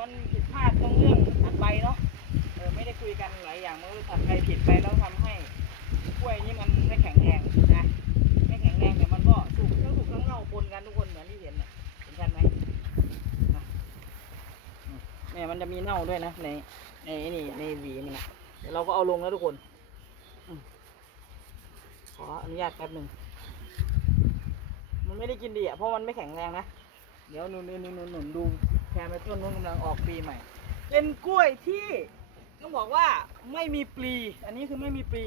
มันผิดพลาดตรงเรื่องตัดใบเนาะเออไม่ได้คุยกันหลายอย่างมันก็เลยตัดใบผิดไปแล้วทำให้กล้วยนี่มันไม่แข็งแรงนะไม่แข็งแรงแต่มันก็สุกทั้งสุกทั้งเน่าปนกันทุกคนเหมือนที่เห็นนะเห็นกันไหมอะอืมเนี่ยมันจะมีเน่าด้วยนะในในนี่ในหวีมันนะเดี๋ยวเราก็เอาลงแล้วทุกคนขออนุญาตแป๊บหนึ่งมันไม่ได้กินดีอะเพราะมันไม่แข็งแรงนะ เดี๋ยวหนุนหนุนหนุนหนุนหนุนดูแคมเปต้นนู้นกำลังออกปลีใหม่ เป็นกล้วยที่ต้องบอกว่าไม่มีปลี อันนี้คือไม่มีปลี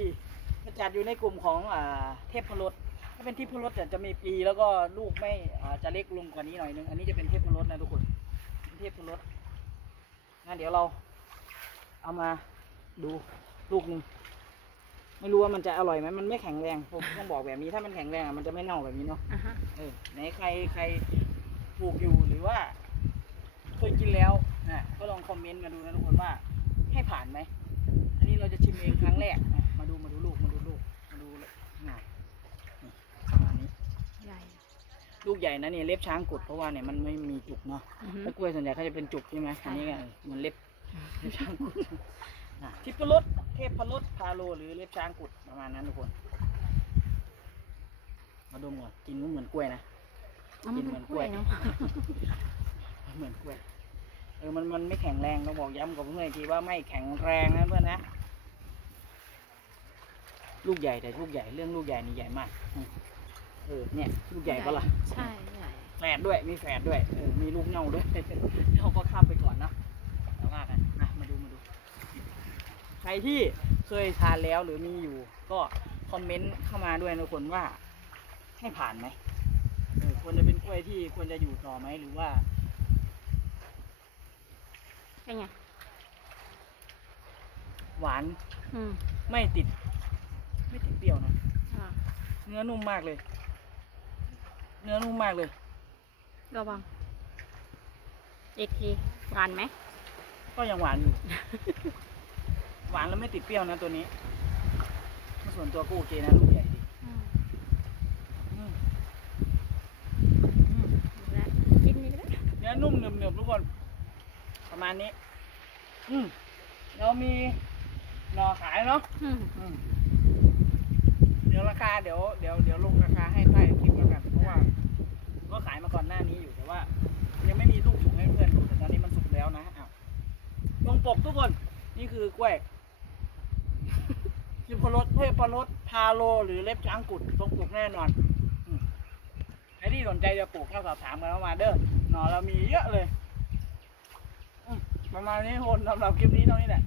มันจัดอยู่ในกลุ่มของอ่าเทพพรสถ้าเป็นเทพพรสจะจะมีปลีแล้วก็ลูกไม่อ่าจะเล็กลงกว่านี้หน่อยนึง อันนี้จะเป็นเทพพรสนะทุกคนเป็นเทพพรสงั้นเดี๋ยวเราเอามาดูลูกหนึ่งไม่รู้ว่ามันจะอร่อยไหมมันไม่แข็งแรง ผมต้องบอกแบบนี้ ถ้ามันแข็งแรงอะมันจะไม่เน่าแบบนี้เนาะอะฮะเออไหนใครใคร ปลูกอยู่หรือว่าเคยกินแล้วนะก็ลองคอมเมนต์มาดูนะทุกคนว่าให้ผ่านไหม อันนี้เราจะชิมเองครั้งแรกนะมาดูมาดูลูกมาดูลูกมาดูขนาดนี่ประมาณนี้ ใหญ่ ลูกใหญ่นะเนี่ยเล็บช้างกุดเพราะว่าเนี่ยมันไม่มีจุกเนาะอือฮึ ถ้ากล้วยส่วนใหญ่เขาจะเป็นจุกใช่ไหมใช่อันนี้ก็เหมือนเล็บเล็บช้างกุดอะทิพรสเทพรสพาโลหรือเล็บช้างกุดประมาณนั้นทุกคน มาดมก่อนกินก็เหมือนกล้วยนะ เอามันเป็นกล้วยเนาะ เหมือนกล้วยเออมันมันไม่แข็งแรงต้องบอกย้ำกับเพื่อนอีกทีว่าไม่แข็งแรงนะเพื่อนนะ ลูกใหญ่แต่ลูกใหญ่เรื่องลูกใหญ่นี่ใหญ่มากอืมเออเนี่ย ลูกใหญ่ปะล่ะ ใช่ใหญ่แฝดด้วย มีแฝดด้วยเออมีลูกเน่าด้วยเราก็ข้ามไปก่อนเนาะแล้วว่ากันนะมาดูมาดู ใครที่เคยทานแล้วหรือมีอยู่ ก็คอมเมนต์เข้ามาด้วยนะทุกคนว่าให้ผ่านไหม เออควรจะเป็นกล้วยที่ควรจะอยู่ต่อไหมหรือว่า เป็นไง หวานอืมไม่ติด ไม่ติดเปรี้ยวนะอะเนื้อนุ่มมากเลย เนื้อนุ่มมากเลย ระวัง อีกทีหวานไหม ก็ยังหวานอยู่ หวานแล้วไม่ติดเปรี้ยวนะตัวนี้ส่วนตัวก็โอเคนะลูกใหญ่ดี อืม อืมอืม ดูแล้วกินนี่ก็ได้ เนื้อนุ่มหนึบๆทุกคนประมาณนี้ อืมเรามีหน่อขายเนาะอืมอืมเดี๋ยวราคาเดี๋ยวเดี๋ยวเดี๋ยวลงราคาให้ใต้คลิปแล้วกันเพราะว่าก็ขายมาก่อนหน้านี้อยู่แต่ว่า ยังไม่มีลูกสุกให้เพื่อนดูแต่ตอนนี้มันสุกแล้วนะอ้าวลงปกทุกคน นี่คือกล้วยชิพรสเทพรสพาโล หรือเล็บช้างกุดตรงปลูกแน่นอนอืมใครที่สนใจจะปลูกก็สอบถามกันเข้ามาเด้อ หนอนเรามีเยอะเลย ประมาณนี้คนสำหรับคลิปนี้เท่านี้แหละ